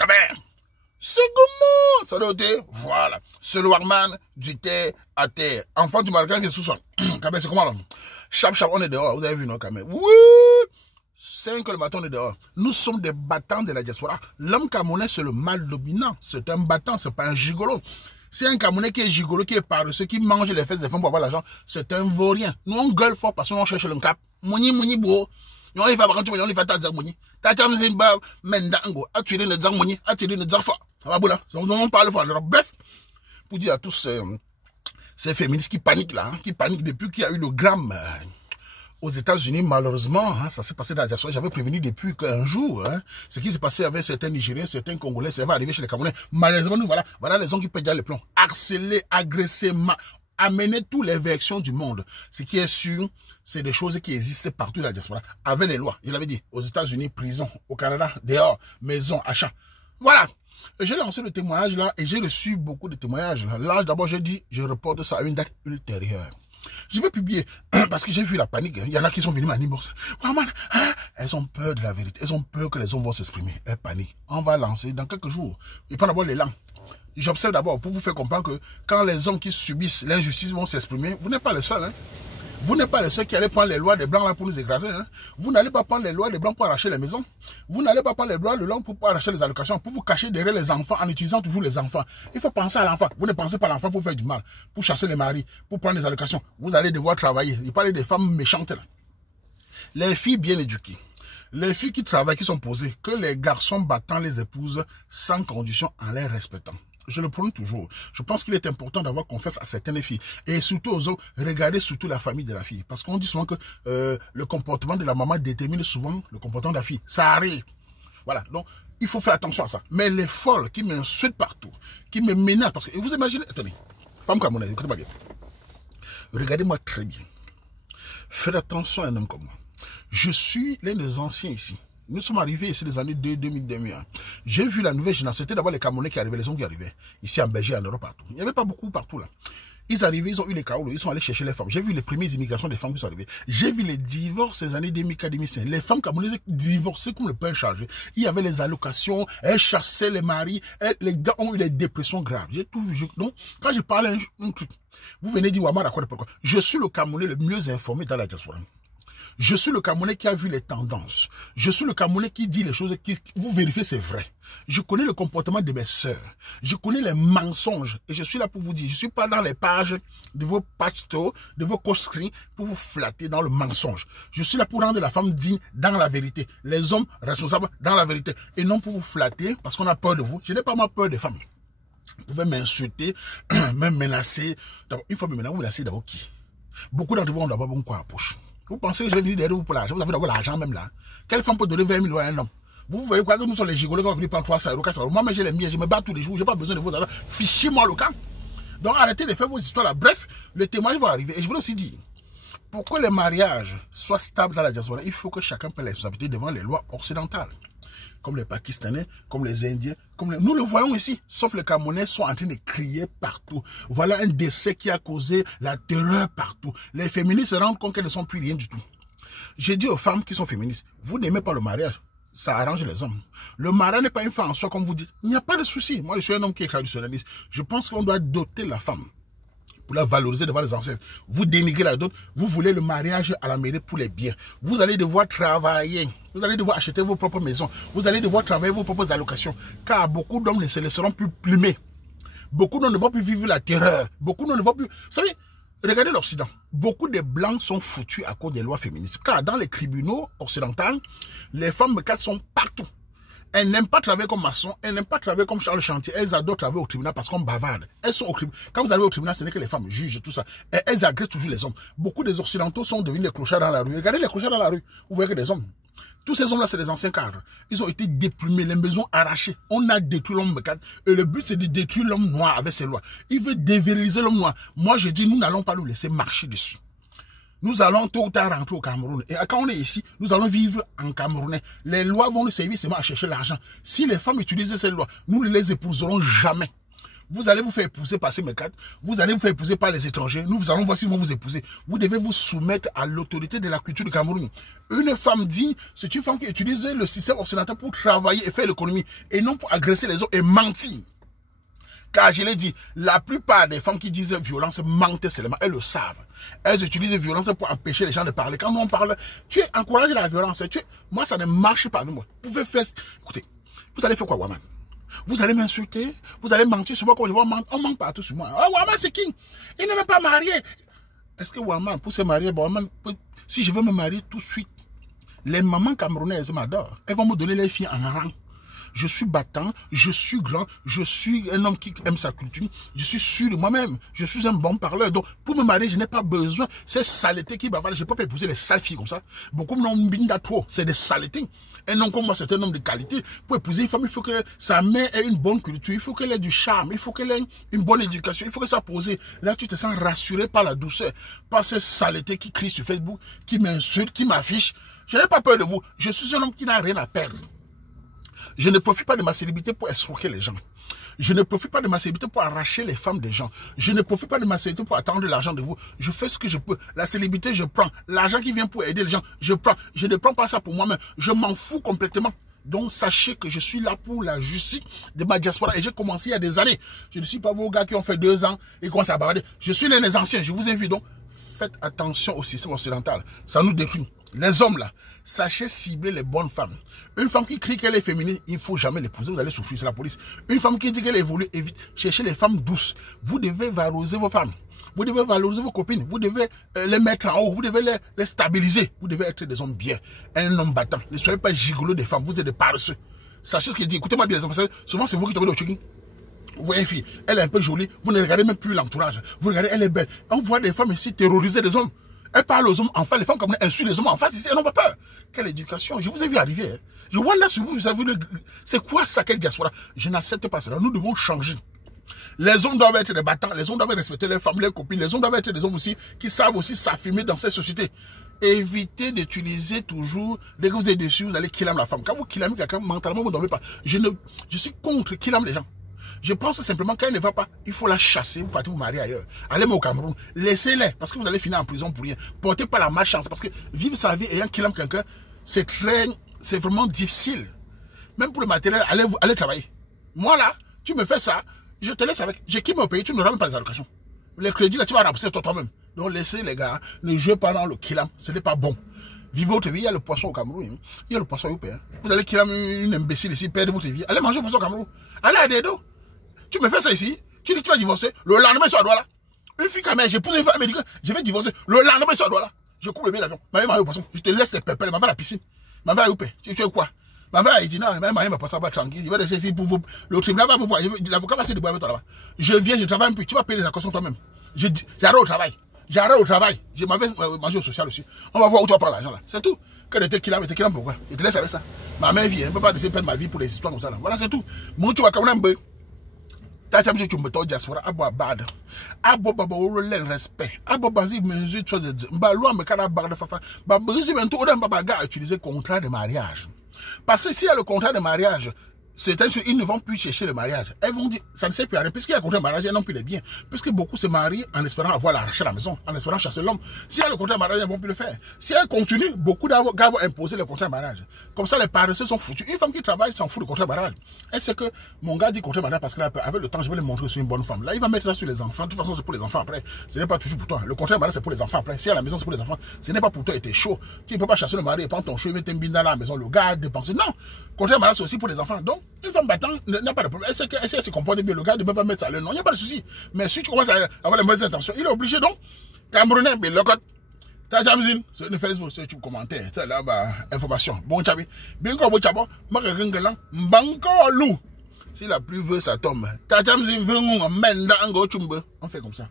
Camer. C'est comment ça doit être? Voilà. C'est le warman du terre à terre. Enfant du Marocain qui est sous son. Camer, c'est comment là? Chap, on est dehors. Vous avez vu, non, Camer? Oui! 5 heures le matin, on est dehors. Nous sommes des battants de la diaspora. L'homme camerounais, c'est le mal dominant. C'est un battant, c'est pas un gigolo. C'est un Camerounais qui est gigolo, qui est paresseux, qui mange les fesses des femmes pour avoir l'argent. C'est un vaurien. Nous, on gueule fort parce qu'on cherche le cap. Mouni, bro. Nous, on y va par contre, on y va tata mouni. Tata mzimba, mendango. Attirer le zang mouni, attirer le zang fort. Ça va, boula. On parle fort. Alors, bref, pour dire à tous ces féministes qui paniquent là, qui paniquent depuis qu'il y a eu le gramme. Aux États-Unis, malheureusement, ça s'est passé dans la diaspora. J'avais prévenu depuis qu'un jour, ce qui s'est passé avec certains Nigériens, certains Congolais, ça va arriver chez les Camerounais. Malheureusement, nous, voilà les gens qui pètent les plombs. Harceler, agresser, amener toutes les versions du monde. Ce qui est sûr, c'est des choses qui existent partout dans la diaspora. Avec les lois, je l'avais dit, aux États-Unis, prison, au Canada, dehors, maison, achat. Voilà. J'ai lancé le témoignage là et j'ai reçu beaucoup de témoignages. Là, d'abord, j'ai dit, je reporte ça à une date ultérieure. Je vais publier, parce que j'ai vu la panique. Il y en a qui sont venus m'animer. Elles ont peur de la vérité. Elles ont peur que les hommes vont s'exprimer. Elles paniquent. On va lancer dans quelques jours. Ils prennent d'abord l'élan. J'observe d'abord pour vous faire comprendre que quand les hommes qui subissent l'injustice vont s'exprimer, vous n'êtes pas les seuls. Vous n'êtes pas les seuls qui allez prendre les lois des Blancs là pour nous écraser. Vous n'allez pas prendre les lois des Blancs pour arracher les maisons. Vous n'allez pas prendre les lois des Blancs pour arracher les allocations, pour vous cacher derrière les enfants en utilisant toujours les enfants. Il faut penser à l'enfant. Vous ne pensez pas à l'enfant pour faire du mal, pour chasser les maris, pour prendre les allocations. Vous allez devoir travailler. Je parle des femmes méchantes là. Les filles bien éduquées. Les filles qui travaillent, qui sont posées, que les garçons battant les épouses sans condition en les respectant. Je le prône toujours. Je pense qu'il est important d'avoir confiance à certaines filles. Et surtout aux autres, regardez surtout la famille de la fille. Parce qu'on dit souvent que le comportement de la maman détermine souvent le comportement de la fille. Ça arrive. Voilà. Donc, il faut faire attention à ça. Mais les folles qui m'insultent partout, qui me menacent, parce que vous imaginez, attendez, femme camerounaise, écoutez-moi bien. Regardez-moi très bien. Faites attention à un homme comme moi. Je suis l'un des anciens ici. Nous sommes arrivés ici les années 2000-2001. J'ai vu la nouvelle génération. C'était d'abord les Camerounais qui arrivaient, les hommes qui arrivaient. Ici en Belgique, en Europe, partout. Il n'y avait pas beaucoup partout là. Ils arrivaient, ils ont eu les caolos, ils sont allés chercher les femmes. J'ai vu les premières immigrations des femmes qui sont arrivées. J'ai vu les divorces ces années 2004-2005. Les femmes camerounaises divorcées comme le pain chargé. Il y avait les allocations, elles chassaient les maris, les gars ont eu des dépressions graves. J'ai tout vu. Donc, quand je parle un truc, vous venez dire, Ouamar, pourquoi? Je suis le Camerounais le mieux informé dans la diaspora. Je suis le Camerounais qui a vu les tendances. Je suis le Camerounais qui dit les choses, qui vous vérifiez, c'est vrai. Je connais le comportement de mes sœurs. Je connais les mensonges. Et je suis là pour vous dire, je ne suis pas dans les pages de vos pasteurs, de vos coscris, pour vous flatter dans le mensonge. Je suis là pour rendre la femme digne dans la vérité. Les hommes responsables dans la vérité. Et non pour vous flatter parce qu'on a peur de vous. Je n'ai pas moi peur des femmes. Vous pouvez m'insulter, me menacer. Il faut me menacer, vous menacez d'abord qui? Beaucoup d'entre vous ont d'abord bon quoi à la poche. Vous pensez que je vais venir derrière vous pour l'argent? Vous avez d'abord l'argent même là. Quelle femme peut donner 20 000 € à un homme? Vous voyez quoi que nous sommes les gigolos qui vont venir prendre 300 €, 400 €. Moi, mais j'ai les miens, je me bats tous les jours, je n'ai pas besoin de vos argent. Fichez-moi le camp. Donc arrêtez de faire vos histoires là. Bref, le témoignage va arriver. Et je voulais aussi dire, pour que les mariages soient stables dans la diaspora, il faut que chacun prenne les responsabilités devant les lois occidentales. Comme les Pakistanais, comme les Indiens, nous le voyons ici, sauf les Camerounais sont en train de crier partout. Voilà un décès qui a causé la terreur partout. Les féministes se rendent compte qu'elles ne sont plus rien du tout. J'ai dit aux femmes qui sont féministes, vous n'aimez pas le mariage, ça arrange les hommes. Le mariage n'est pas une fin en soi, comme vous dites. Il n'y a pas de souci. Moi, je suis un homme qui est traditionnaliste. Je pense qu'on doit doter la femme pour la valoriser devant les ancêtres. Vous dénigrez la dot, vous voulez le mariage à la mairie pour les biens. Vous allez devoir travailler, vous allez devoir acheter vos propres maisons, vous allez devoir travailler vos propres allocations, car beaucoup d'hommes ne se laisseront plus plumer. Beaucoup d'hommes ne vont plus vivre la terreur. Beaucoup d'hommes ne vont plus... Vous savez, regardez l'Occident. Beaucoup de Blancs sont foutus à cause des lois féministes. Car dans les tribunaux occidentaux, les femmes mécates sont partout. Elles n'aiment pas travailler comme maçon, elles n'aiment pas travailler comme Charles Chantier, elles adorent travailler au tribunal parce qu'on bavarde. Elles sont au tribunal. Quand vous arrivez au tribunal, ce n'est que les femmes juges et tout ça. Et elles agressent toujours les hommes. Beaucoup des Occidentaux sont devenus des clochards dans la rue. Regardez les clochards dans la rue, vous voyez que des hommes. Tous ces hommes-là, c'est des anciens cadres. Ils ont été déprimés, les maisons arrachées. On a détruit l'homme mécate. Et le but, c'est de détruire l'homme noir avec ses lois. Il veut déviriliser l'homme noir. Moi, je dis, nous n'allons pas nous laisser marcher dessus. Nous allons tôt ou tard rentrer au Cameroun. Et quand on est ici, nous allons vivre en Camerounais. Les lois vont nous servir seulement à chercher l'argent. Si les femmes utilisent ces lois, nous ne les épouserons jamais. Vous allez vous faire épouser par ces mécates. Vous allez vous faire épouser par les étrangers. Nous allons voir s'ils vont vous épouser. Vous devez vous soumettre à l'autorité de la culture du Cameroun. Une femme digne, c'est une femme qui utilise le système occidental pour travailler et faire l'économie. Et non pour agresser les autres et mentir. Car je l'ai dit, la plupart des femmes qui disent violence mentent seulement. Elles le savent. Elles utilisent violence pour empêcher les gens de parler. Quand on parle, tu encourages la violence. Moi, ça ne marche pas avec moi. Vous pouvez faire... Écoutez, vous allez faire quoi, Waman? Vous allez m'insulter, vous allez mentir sur moi quand je vois, on ment partout sur moi. Ah, Waman, c'est qui? Il n'est même pas marié. Est-ce que Waman, pour se marier, Waman, si je veux me marier tout de suite, les mamans camerounaises m'adorent. Elles vont me donner les filles en rang. Je suis battant, je suis grand, je suis un homme qui aime sa culture, je suis sûr de moi-même, je suis un bon parleur. Donc, pour me marier, je n'ai pas besoin. C'est saleté qui bavarde. Je ne peux pas épouser les sales filles comme ça. Beaucoup n'ont binda trop. C'est des saletés. Un homme comme moi, c'est un homme de qualité. Pour épouser une femme, il faut que sa mère ait une bonne culture, il faut qu'elle ait du charme, il faut qu'elle ait une bonne éducation, il faut que ça pose. Là, tu te sens rassuré par la douceur, par ces saletés qui crient sur Facebook, qui m'insultent, qui m'affichent. Je n'ai pas peur de vous. Je suis un homme qui n'a rien à perdre. Je ne profite pas de ma célébrité pour escroquer les gens. Je ne profite pas de ma célébrité pour arracher les femmes des gens. Je ne profite pas de ma célébrité pour attendre de l'argent de vous. Je fais ce que je peux. La célébrité, je prends. L'argent qui vient pour aider les gens, je prends. Je ne prends pas ça pour moi-même. Je m'en fous complètement. Donc, sachez que je suis là pour la justice de ma diaspora. Et j'ai commencé il y a des années. Je ne suis pas vos gars qui ont fait 2 ans et commencent à bavarder. Je suis l'un des anciens. Je vous invite donc. Faites attention au système occidental. Ça nous détruit. Les hommes là, sachez cibler les bonnes femmes. Une femme qui crie qu'elle est féminine, il ne faut jamais l'épouser, vous allez souffrir, c'est la police. Une femme qui dit qu'elle évolue, évite. Cherchez les femmes douces. Vous devez valoriser vos femmes. Vous devez valoriser vos copines. Vous devez les mettre en haut. Vous devez les stabiliser. Vous devez être des hommes bien. Un homme battant. Ne soyez pas gigolos des femmes. Vous êtes des paresseux. Sachez ce qu'il dit. Écoutez-moi bien les hommes. Souvent, c'est vous qui tombez au checking. Vous voyez une fille, elle est un peu jolie. Vous ne regardez même plus l'entourage. Vous regardez, elle est belle. On voit des femmes ici terroriser des hommes. Elle parle aux hommes, enfin les femmes comme insultent les hommes en face ici, elles n'ont pas peur. Quelle éducation, je vous ai vu arriver. Hein. Je vois là sur vous, vous avez c'est quoi ça, quelle diaspora? Je n'accepte pas cela, nous devons changer. Les hommes doivent être des battants, les hommes doivent respecter leurs femmes, leurs copines, les hommes doivent être des hommes aussi qui savent aussi s'affirmer dans ces sociétés. Évitez d'utiliser toujours, dès que vous êtes dessus, vous allez killer la femme. Quand vous killez quelqu'un, mentalement, vous ne dormez pas. Je suis contre killer les gens. Je pense simplement qu'elle ne va pas, il faut la chasser, vous partez vous marier ailleurs. Allez au Cameroun, laissez-les, parce que vous allez finir en prison pour rien. Portez pas la malchance, parce que vivre sa vie ayant qu'il aime quelqu'un, c'est vraiment difficile. Même pour le matériel, allez travailler. Moi là, tu me fais ça, je te laisse avec, je quitte mon pays, tu ne ramènes pas les allocations. Les crédits là, tu vas rembourser toi-même. Donc laissez les gars, ne jouez pas dans le killam, ce n'est pas bon. Vivez votre vie, il y a le poisson au Cameroun, il y a le poisson au pays. Vous allez killam une imbécile ici, perdre votre vie. Allez manger le poisson au Cameroun, allez à des dos. Tu me fais ça ici, tu dis que tu vas divorcer, le lendemain sur la Douala. Une fille quand même, j'ai poussé une femme, elle me dit que je vais divorcer, le lendemain sur la Douala. Je coupe le billet d'avion, ma mère au poisson, je te laisse les pépères, ma mère à la piscine. Ma mère à Youpé, tu fais quoi? Ma mère, il dit non, ma mère m'a passé pas tranquille, il va laisser ici pour vous. Le tribunal va me voir, l'avocat va essayer de boire avec toi là-bas. Je viens, je travaille un peu, tu vas payer les actions toi-même. J'arrête au travail. Je m'avais mangé au social aussi. On va voir où tu vas prendre l'argent là. C'est tout. Quand était qu'il a, pourquoi? Je te laisse avec ça. Ma mère vient, elle ne peut pas laisser perdre ma vie pour les histoires comme ça là. Voilà, c'est tout. Mon tu vas quand même. T'as dit que tu me dis diaspora, abo bad. Abo baba ou le respect. Abo basi mesure chose de. Ba loi me kana barde fafa. Ba basi bento odan baba ga utiliser contrat de mariage. Parce que s'il y a le contrat de mariage, ils ne vont plus chercher le mariage. Elles vont dire, ça ne sert plus à rien. Puisqu'il y a le contrat de mariage, elles n'ont plus les biens. Puisque beaucoup se marient en espérant avoir l'arracher à la maison, en espérant chasser l'homme. S'il y a le contrat de mariage, elles ne vont plus le faire. Si elles continuent, beaucoup de gars vont imposer le contrat de mariage. Comme ça, les paresseux sont foutus. Une femme qui travaille s'en fout du contrat de mariage. Elle sait que mon gars dit contrat de mariage parce qu'avec le temps, je vais lui montrer que je suis une bonne femme. Là, il va mettre ça sur les enfants. De toute façon, c'est pour les enfants après. Ce n'est pas toujours pour toi. Le contrat de mariage, c'est pour les enfants après. Si à la maison, c'est pour les enfants. Ce n'est pas pour toi et t'es chaud. Tu ne peux pas chasser le mari et prendre ton cheveu et t'embiner dans la maison. Le gars a dépensé. Non. Le contrat de mariage, c'est aussi pour les enfants. Donc, une femme battante n'a pas de problème. Elle se comporte bien. Le gars ne peut pas mettre ça. Non, il n'y a pas de souci. Mais si tu commences à avoir les mauvaises intentions, il est obligé donc. Camerounais, mais le code. T'as jamais sur le Facebook, c'est tu commentaire. C'est là, information. Bon, Tchabi. Bien qu'on vous tchabo, ma rengelan, banco loup. Si la pluie veut, ça tombe. T'as jamais vu un menda en go chumbe. On fait comme ça.